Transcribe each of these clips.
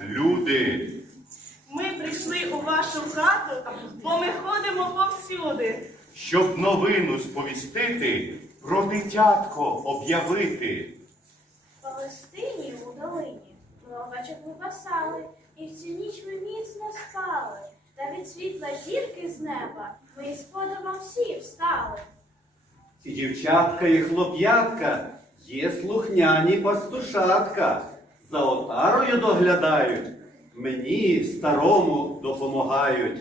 люди. Ми прийшли у вашу хату, бо ми ходимо повсюди. Щоб новину сповістити, про дитятко об'явити. В Палестині у долині ми овечок випасали, і в цю ніч ми міцно спали. Та від світла зірки з неба ми із подивом всі встали. Ці дівчатка і хлоп'ятка є слухняні пастушатка. За отарою доглядають, мені старому допомагають.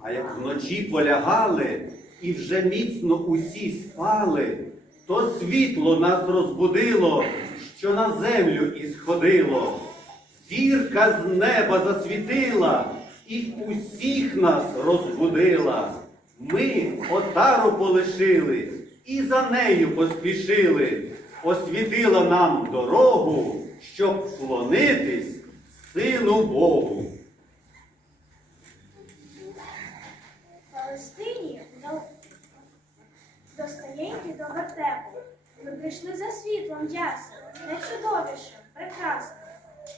А як вночі полягали і вже міцно усі спали, то світло нас розбудило, що на землю ісходило. Зірка з неба засвітила і усіх нас розбудила. Ми отару полишили і за нею поспішили. Освітила нам дорогу, щоб вклонитись сину Богу. В Палестині до, до стаєньки до вертепу. Ми прийшли за світлом ясним, найчудовішим, прекрасним.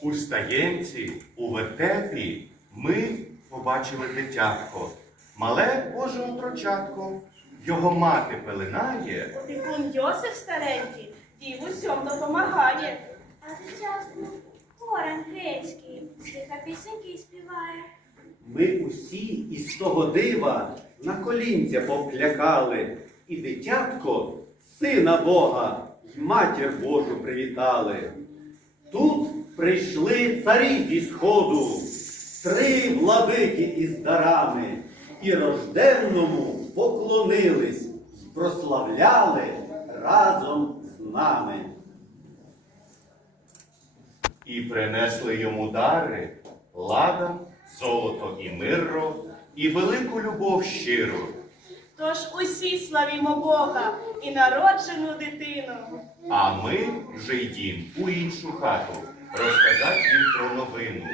У стаєнці, у вертепі ми побачили дитятко, мале Боже отрочатко. Його мати пеленає, Опікун Йосиф старенький, діву сьом допомагає. А дитятку хор ангельський, стиха пісеньки співає. Ми усі із того дива на колінця повклякали, і дитятко, сина Бога, й матір Божу привітали. Тут прийшли царі зі сходу, три владики із дарами, і рожденному поклонились, прославляли разом з нами. І принесли йому дари, ладан, золото і мирро, і велику любов щиру. Тож усі славімо Бога і народжену дитину. А ми вже йдім у іншу хату розказати їм про новину,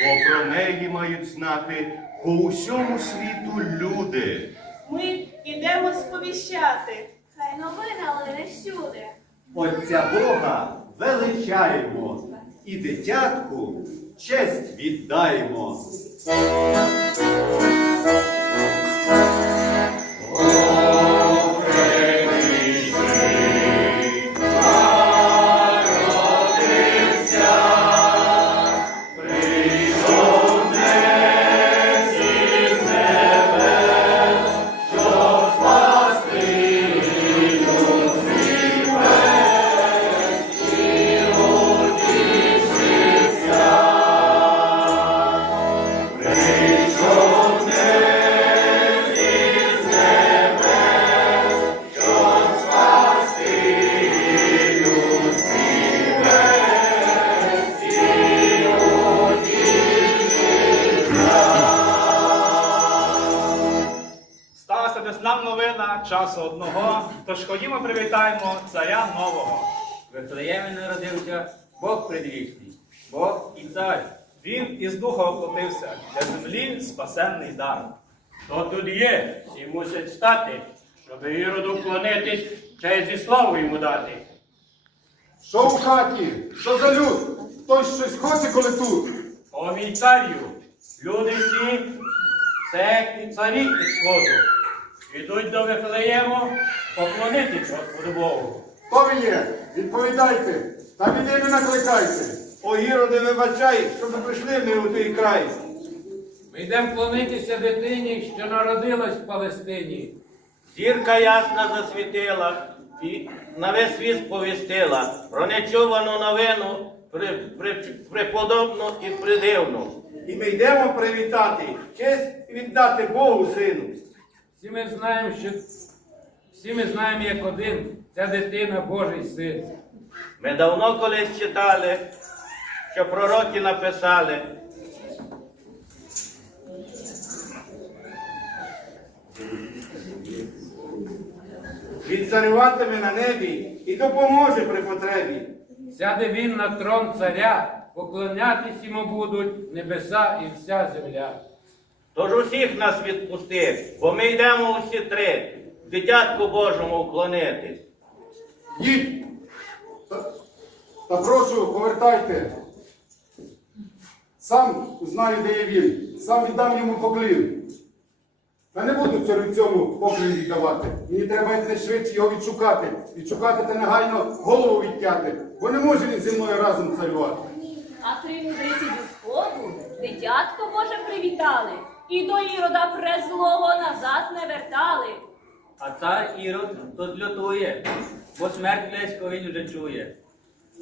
бо про неї мають знати по усьому світу люди. Ми ідемо сповіщати. Хай новина, але не всюди. Отця Бога величаємо і дитятку честь віддаємо. Бог. Він із духа оплотився, для землі спасенний дар. Хто тут є, всі мусять стати, щоб Іроду вклонитись, честь і славу йому дати. Що в хаті? Що за люд? Хтось щось хоче, коли тут? Царю, люди ці, це царі із сходу. Ідуть до Вифлеєму поклонитись Господу Богу. Хто ви є? Відповідайте. Та біди не накликайте. О, Іроде, вибачай, що ми прийшли ми у той край. Ми йдемо вклонитися дитині, що народилась в Палестині. Зірка ясна засвітила і на весь світ повістила про нечувану новину, при, при, преподобну і придивну. І ми йдемо привітати, честь віддати Богу сину. Всі ми знаємо, що всі ми знаємо, як один, ця дитина Божий син. Ми давно колись читали, що пророки написали. Він царюватиме на небі і допоможе при потребі. Сяде він на трон царя, поклонятись йому будуть небеса і вся земля. Тож усіх нас відпусти, бо ми йдемо усі три, дитятку Божому вклонитись. Їдь. Та, та прошу, повертайте. Сам знаю, де є він, сам віддам йому поклін. Та не буду цьому цьому поклін віддавати. Мені треба якнайшвидше його відшукати. Відшукати та негайно голову відтяти, бо не може він зі мною разом царювати. А три мудриці зі сходу дитятко Боже привітали, і до Ірода презлого назад не вертали. А цар Ірод тут лютує, бо смерть близько він вже чує.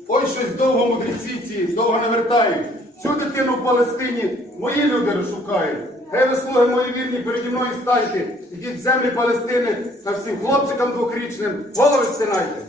Ой, щось довго мудреці ці, довго не вертають. Цю дитину в Палестині мої люди розшукають. Гей, ви слуги мої вірні, переді мною станьте. Ідіть в землі Палестини та всім хлопчикам двохрічним голови стинайте.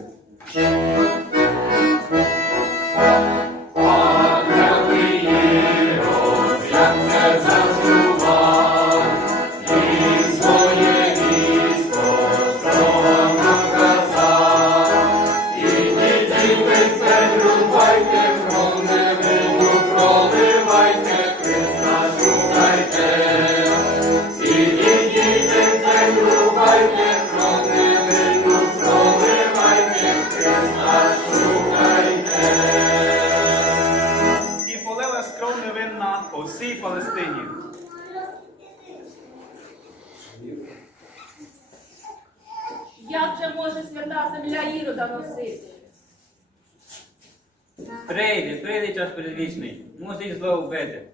Мусить зло вбити.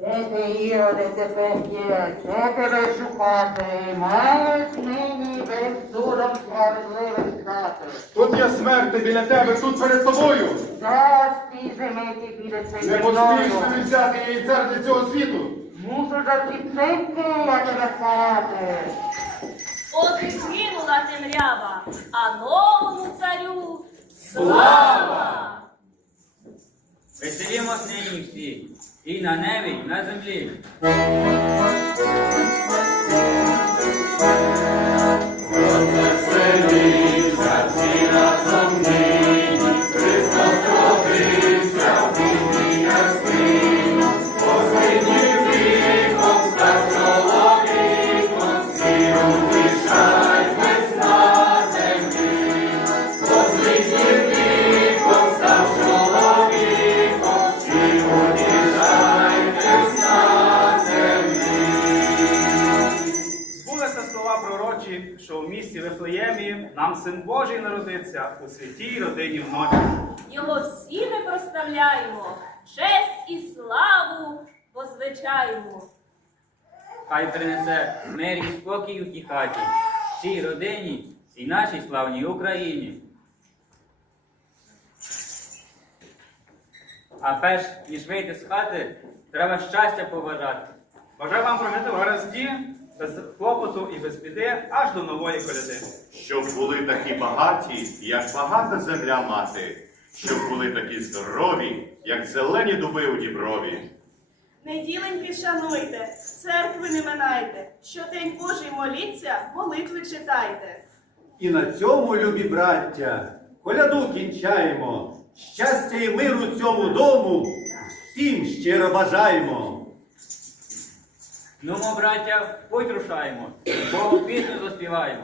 Це Іроде тепер є, це тебе шукати, маєш нині весь судом справедливий стати. Тут є смерть біля тебе, тут перед тобою. Даш ти земети піде Не тобі взяти її цар для цього світу. Мушу за ці ципки, я тебе стати. От і згинула темрява, а новому царю слава! Веселімось нині всі, і на небі, і на землі. Святій родині вночі. Його всі ми прославляємо, честь і славу возвичаємо. Хай принесе мир і спокій у тій хаті, всій родині і нашій славній Україні. А перш ніж вийти з хати, треба щастя побажати. Бажаю вам прожити в гаразді, без клопоту і без біди, аж до нової коляди. Щоб були такі багаті, як багата земля мати, щоб були такі здорові, як зелені дуби у діброві. Неділеньки шануйте, церкви не минайте, щодень Божий моліться, молитви читайте. І на цьому, любі браття, коляду кінчаємо. Щастя і миру цьому дому всім щиро бажаємо. Ну, мо, браття, путь рушаємо, Богу пісню заспіваємо.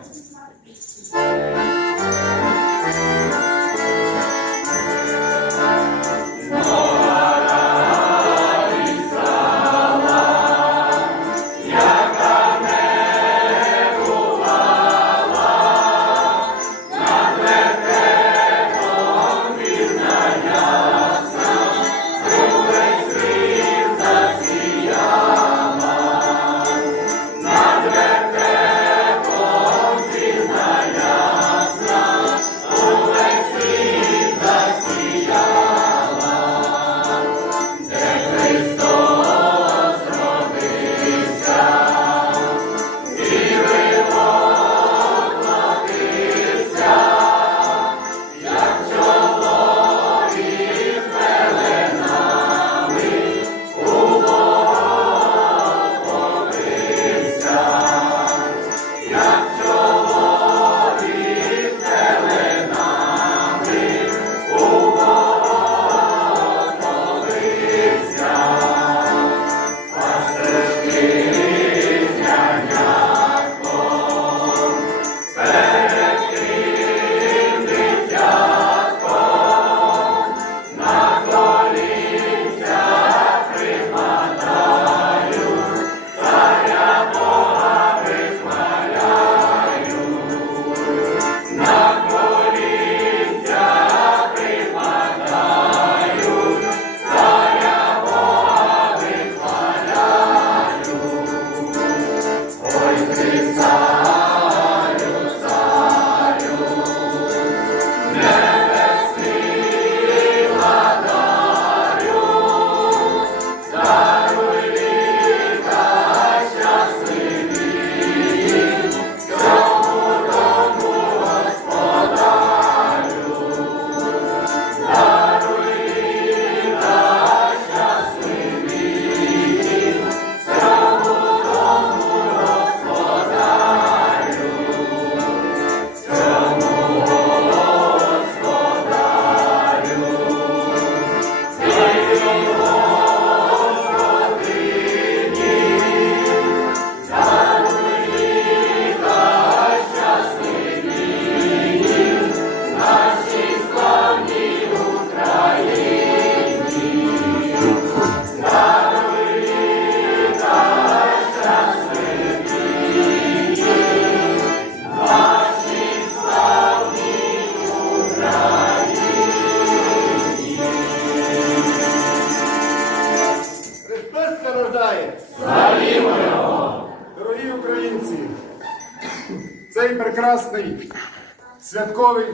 Святковий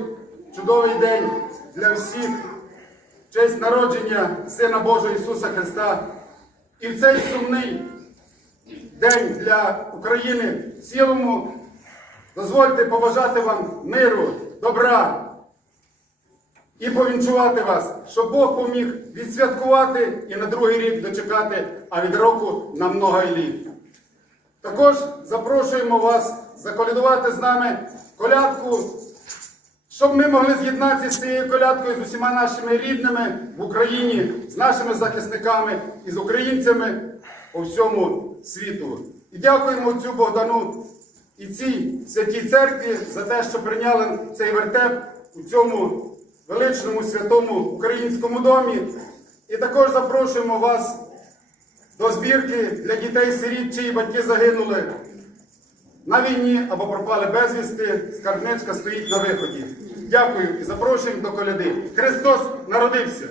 чудовий день для всіх, честь народження Сина Божого Ісуса Христа. І в цей сумний день для України в цілому дозвольте побажати вам миру, добра і повінчувати вас, щоб Бог поміг відсвяткувати і на другий рік дочекати, а від року на много літ. Також запрошуємо вас заколядувати з нами колядку, щоб ми могли з'єднатися з цією колядкою з усіма нашими рідними в Україні, з нашими захисниками і з українцями по всьому світу. І дякуємо цю Богдану і цій святій церкві за те, що прийняли цей вертеп у цьому величному святому українському домі. І також запрошуємо вас до збірки для дітей-сиріт, чиї батьки загинули на війні або пропали безвісти. Скарбничка стоїть на виході. Дякую і запрошуємо до коляди. Христос народився!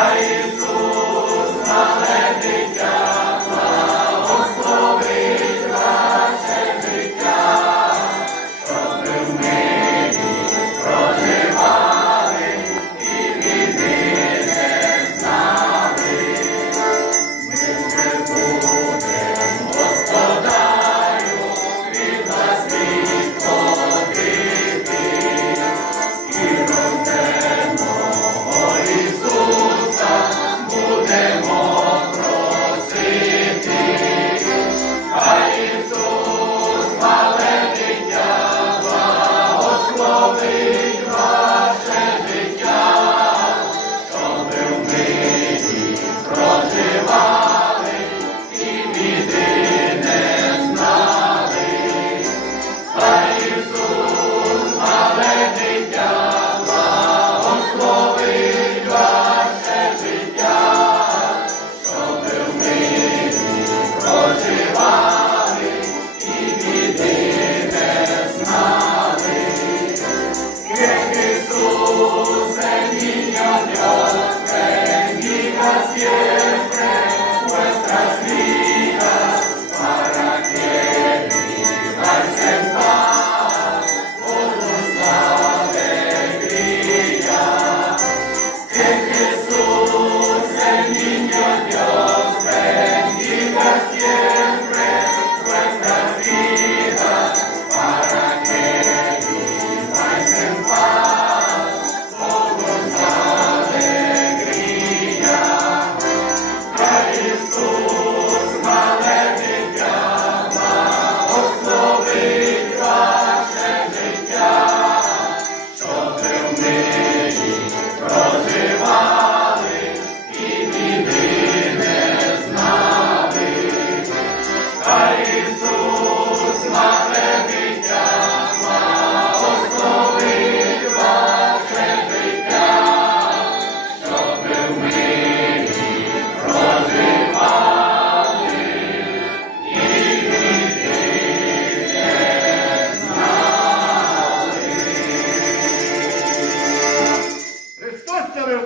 Pai.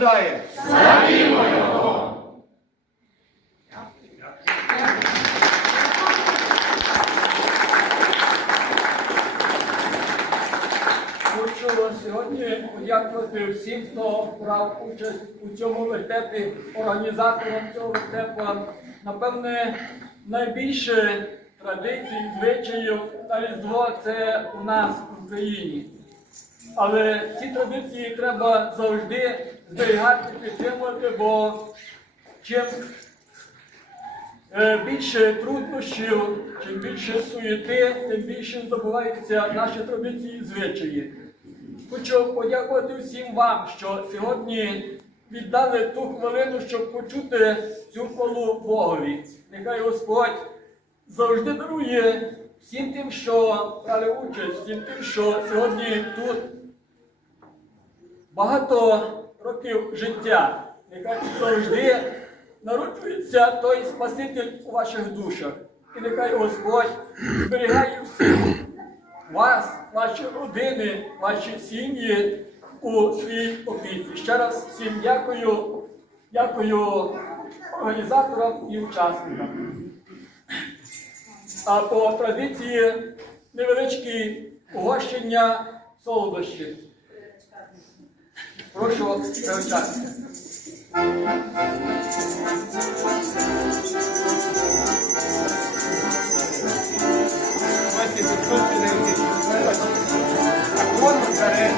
Страждає. Хочу сьогодні подякувати всім, хто брав участь у цьому вертепі, організаторам цього вертепа. Напевне, найбільше традицій, звичаїв на Різдво це у нас в Україні. Але ці традиції треба завжди зберігати, підтримувати, бо чим Е, більше труднощів, чим більше суєти, тим більше забуваються наші традиції і звичаї. Хочу подякувати всім вам, що сьогодні віддали ту хвилину, щоб почути цю хвалу Богові. Нехай Господь завжди дарує всім тим, що брали участь, всім тим, що сьогодні тут багато років життя. Нехай завжди народжується той Спаситель у ваших душах. І нехай Господь зберігає всіх вас, ваші родини, ваші сім'ї у своїй опіці. Ще раз всім дякую, дякую організаторам і учасникам. А по традиції невеличкі угощення солодощі. Прошу привчатися. Ось не вийде. а кому бере